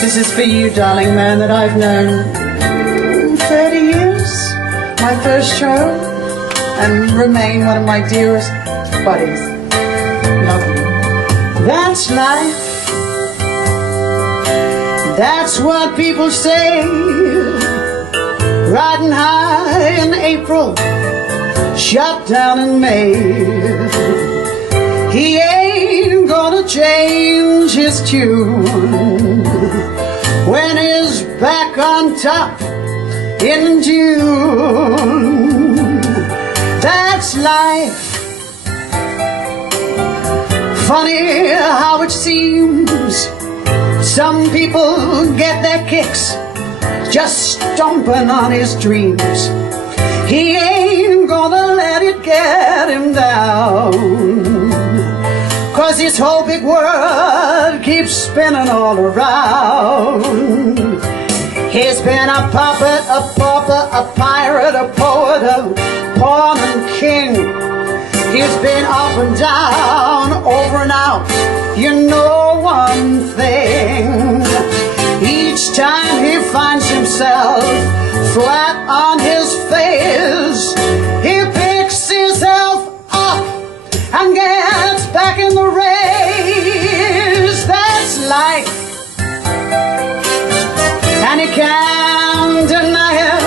This is for you, darling man, that I've known 30 years, my first child, and remain one of my dearest buddies. Love you. That's life. That's what people say. Riding high in April, shot down in May. He ain't gonna change his tune when he's back on top in June. That's life. Funny how it seems some people get their kicks just stomping on his dreams. He ain't gonna let it get him down, 'cause his whole big world keeps spinning all around. He's been a puppet, a pauper, a pirate, a poet, a pawn and king. He's been up and down, over and out. You know one thing, each time he finds himself flat on his face, he picks himself up and gets back in the race. That's life, and he can't deny it.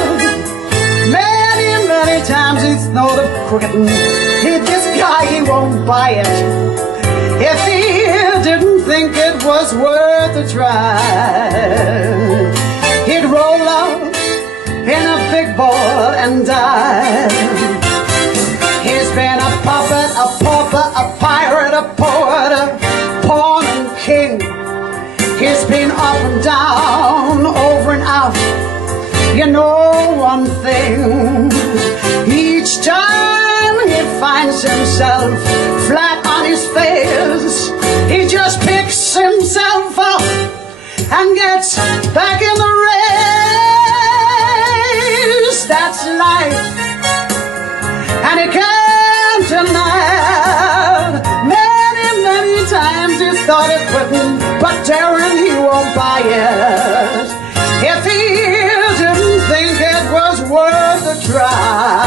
Many, many times he's thought of quitting. This guy, he won't buy it. If he didn't think it was worth a try, he'd roll up in a big ball and die. He's been a puppet, a pauper, a pirate, a poet, a pawn and king. He's been up and down, over and out. You know one thing, each time he finds himself flat on his face, he just picks himself up and gets back in the race. That's life, and he can't deny it. Many, many times he thought of quitting, but Derryn, he won't buy it. If he didn't think it was worth a try,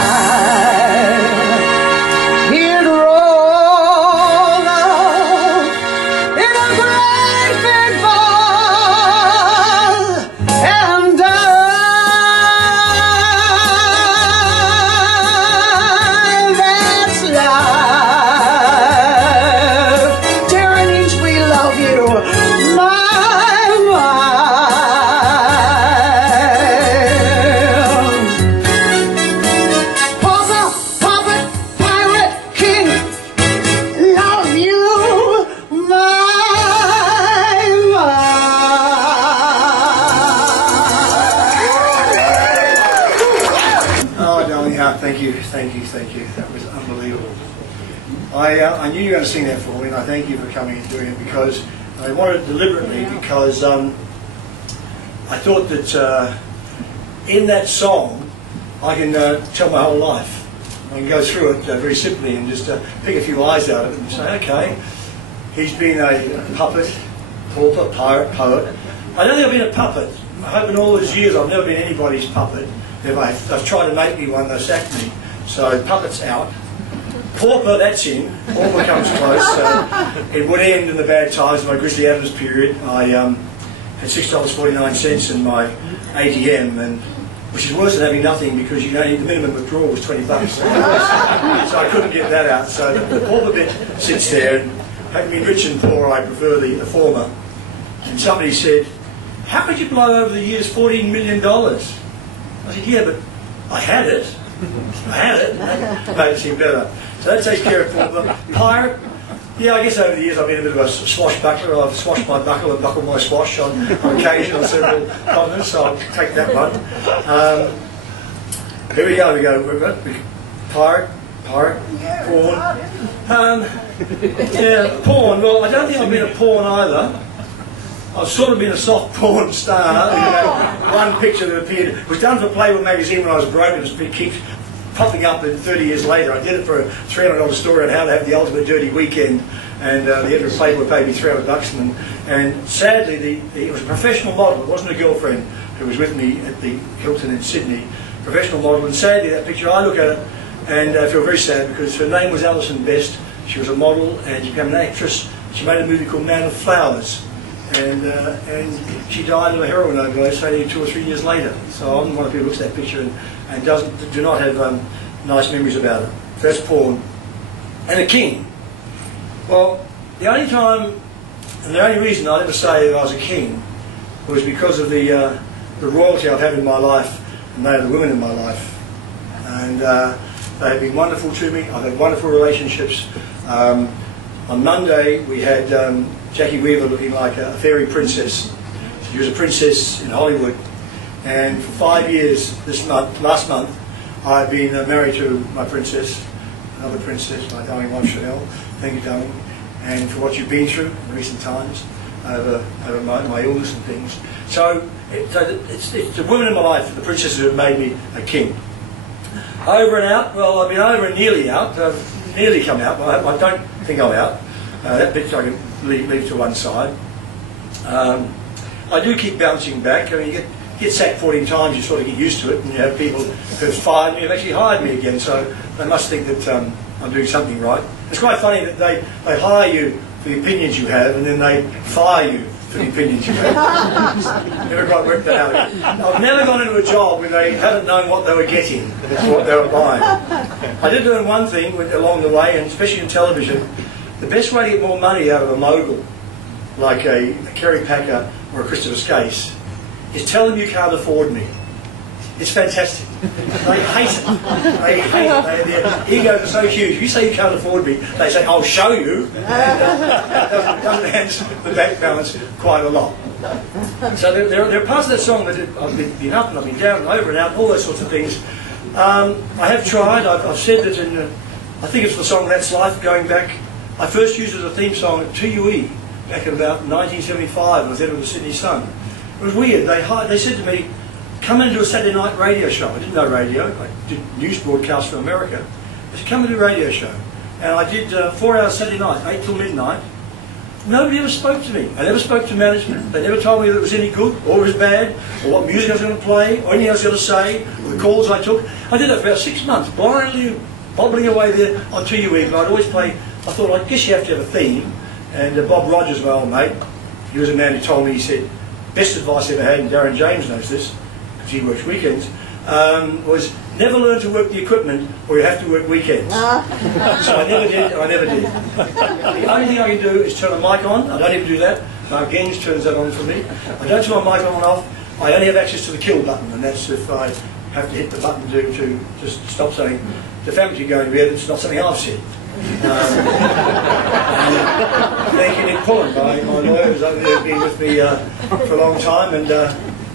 he'd roll up in a great big ball and die. That's life. Derryn Hinch, we love you. Thank you. That was unbelievable. I knew you were going to sing that for me, and I thank you for coming and doing it, because I wanted it deliberately, because I thought that in that song I can tell my whole life. I can go through it very simply and just pick a few lines out of it and say, okay, he's been a puppet, pauper, pirate, poet. I don't think I've been a puppet. I hope in all those years I've never been anybody's puppet. They've tried to make me one, they've sacked me. So puppet's out. Pauper, that's in. Pauper comes close. It would end in the bad times of my Grizzly Adams period. I had $6.49 in my ATM, and which is worse than having nothing, because the minimum withdrawal was $20. So I couldn't get that out. So the pauper bit sits there, and having been rich and poor, I prefer the former. And somebody said, how could you blow over the years $14 million? I said, yeah, but I had it. I had it. Made it seem better. So that takes care of pauper. Pirate, yeah, I guess over the years I've been a bit of a swashbuckler. I've swashed my buckle and buckled my swash on occasion on several continents, so I'll take that one. Here we go. We've got pirate, pawn. Yeah, pawn. Well, I don't think I've been a pawn either. I've sort of been a soft porn star. One picture that appeared, it was done for Playboy magazine when I was broke, and it keeps popping up 30 years later. I did it for a $300 story on how to have the ultimate dirty weekend, and the editor of Playboy paid me $300, and sadly, it was a professional model. It wasn't a girlfriend who was with me at the Hilton in Sydney. Professional model, and sadly, that picture, I look at it and I feel very sad because her name was Alison Best. She was a model and she became an actress. She made a movie called Man of Flowers, and she died of a heroin overdose only 2 or 3 years later. So I'm one of the people who looks at that picture and do not have nice memories about it. So that's Paul. And a king. Well, the only time and the only reason I'd ever say that I was a king was because of the royalty I've had in my life, and they are the women in my life. And they have been wonderful to me. I've had wonderful relationships. On Monday we had Jackie Weaver looking like a fairy princess. She was a princess in Hollywood, and for 5 years last month I've been married to my princess, another princess, my darling wife Chanel. Thank you, darling, and for what you've been through in recent times over my illness and things. So it's the women in my life, the princesses who have made me a king. Over and out, well, I've been over and nearly out. I've nearly come out, but I don't think I'm out. That bit I can leave to one side. I do keep bouncing back. I mean, you get sacked 14 times, you sort of get used to it, and you have people who have fired me, have actually hired me again, so they must think that I'm doing something right. It's quite funny that they hire you for the opinions you have, and then they fire you for the opinions you have. Never quite worked that out. I've never gone into a job when they haven't known what they were getting or what they were buying. I did learn one thing along the way, and especially in television, the best way to get more money out of a mogul, like a Kerry Packer or a Christopher Skase, is tell them you can't afford me. It's fantastic. They hate it. They hate it. Their egos are so huge. If you say you can't afford me, they say, I'll show you. And it doesn't enhance the bank balance quite a lot. So there are parts of that song that I've been up and I've been down and over and out, all those sorts of things. I have tried. I've said that in, I think it's the song That's Life, going back. I first used it as a theme song at 2UE back in about 1975. I was editor of the Sydney Sun. It was weird. They said to me, come and do a Saturday night radio show. I didn't know radio. I did news broadcasts from America. They said, come and do a radio show. And I did 4 hours Saturday night, 8 till midnight. Nobody ever spoke to me. I never spoke to management. They never told me that it was any good or it was bad, or what music I was going to play, or anything I was going to say, or the calls I took. I did that for about 6 months, blindly bobbling away there on 2UE, but I'd always play. I thought, I guess you have to have a theme. And Bob Rogers, my old mate, he was a man who told me, he said, best advice I ever had, and Derryn James knows this, because he works weekends, was never learn to work the equipment or you have to work weekends. So I never did, and I never did. The only thing I can do is turn a mic on. I don't even do that. Mark Gaines turns that on for me. I don't turn my mic on and off. I only have access to the kill button, and that's if I have to hit the button to just stop something defamatory going to bed. It's not something I've said. Thank you, Nick Pullen, my lawyer, who's over there, been with me for a long time, and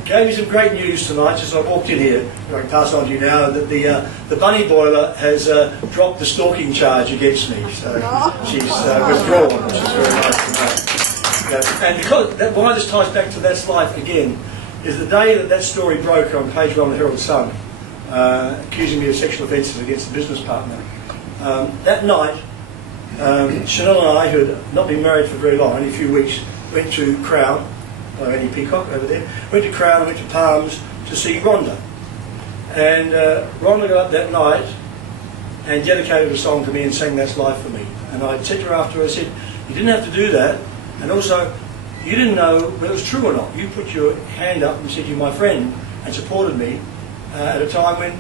gave me some great news tonight. Just as I walked in here, I can pass on to you now that the bunny boiler has dropped the stalking charge against me, so she's withdrawn, which is very nice to know. Yeah. And because why this ties back to That's Life again is the day that story broke on page 1 of the Herald Sun, accusing me of sexual offences against a business partner. That night, Chanel and I, who had not been married for very long, only a few weeks, went to Crown, Annie Peacock over there, went to Crown and went to Palms to see Rhonda. And Rhonda got up that night and dedicated a song to me and sang That's Life for me. And I said to her after, I said, you didn't have to do that, and also, you didn't know whether it was true or not. You put your hand up and said you're my friend and supported me at a time when,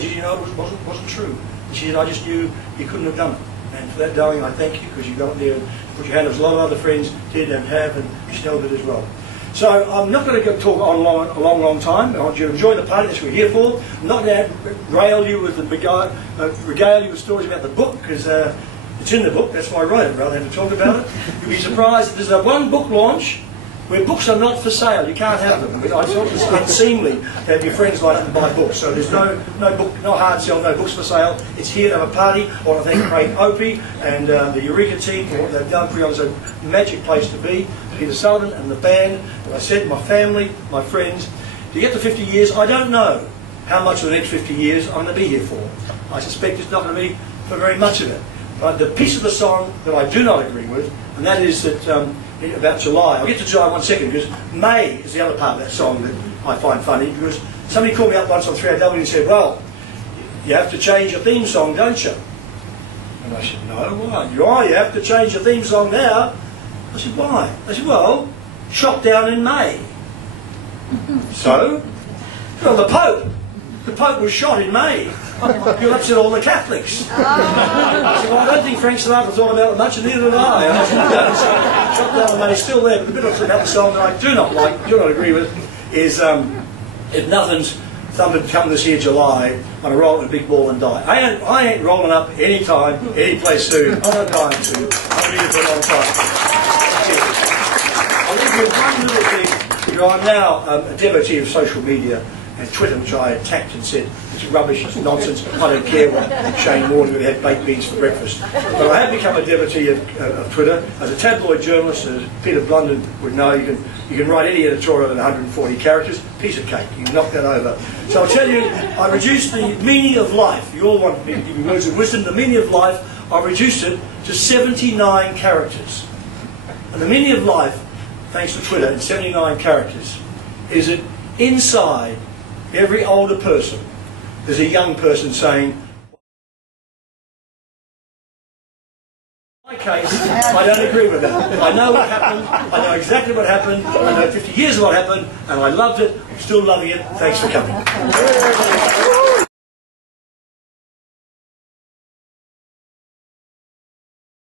did you know it wasn't true? And she said, I just knew you couldn't have done it. And for that, darling, I thank you, because you got up there and put your hand up. As a lot of other friends did and have, and Chanel did as well. So I'm not going to talk on a long time. I want you to enjoy the party. That's what we're here for. I'm not going to regale you with stories about the book, because it's in the book. That's why I wrote it, rather than have to talk about it. You'll be surprised that there's a one book launch where books are not for sale. You can't have them. I thought it was unseemly to have your friends like to buy books. So there's no book, no hard sell, no books for sale. It's here to have a party. I want to thank Craig Opie and the Eureka team for what they've done for you. It's a magic place to be. Peter Sullivan and the band, as I said, my family, my friends. To get to 50 years, I don't know how much of the next 50 years I'm going to be here for. I suspect it's not going to be for very much of it. The piece of the song that I do not agree with, and that is that about July. I'll get to July in 1 second, because May is the other part of that song that I find funny, because somebody called me up once on 3AW and said, well, you have to change your theme song, don't you? And I said, no, why? You have to change your theme song now. I said, why? I said, well, shot down in May. So? Well, the Pope was shot in May. You'll upset all the Catholics. I said, well, I don't think Frank Sinatra thought about it much, and neither did I. I said, shot down in May, still there. But the bit about the song that I do not like, do not agree with, is if nothing's thumping come this year July, I'm going to roll in a big ball and die. I ain't rolling up any time, any place soon. I'm not dying soon. I'll be here for a long time. I'll leave you with one little thing. I'm now a devotee of social media and Twitter, which I attacked and said, it's rubbish, it's nonsense, I don't care what Shane Warne would have baked beans for breakfast. But I have become a devotee of Twitter. As a tabloid journalist, as Peter Blunden would know, you can write any editorial in 140 characters, piece of cake, you can knock that over. So I'll tell you, I reduced the meaning of life. You all want me to give you words of wisdom. The meaning of life, I reduced it to 79 characters. And the meaning of life, thanks to Twitter, in 79 characters, is that inside every older person, there's a young person saying, in my case, I don't agree with that. I know what happened, I know exactly what happened, I know 50 years of what happened, and I loved it, I'm still loving it, thanks for coming.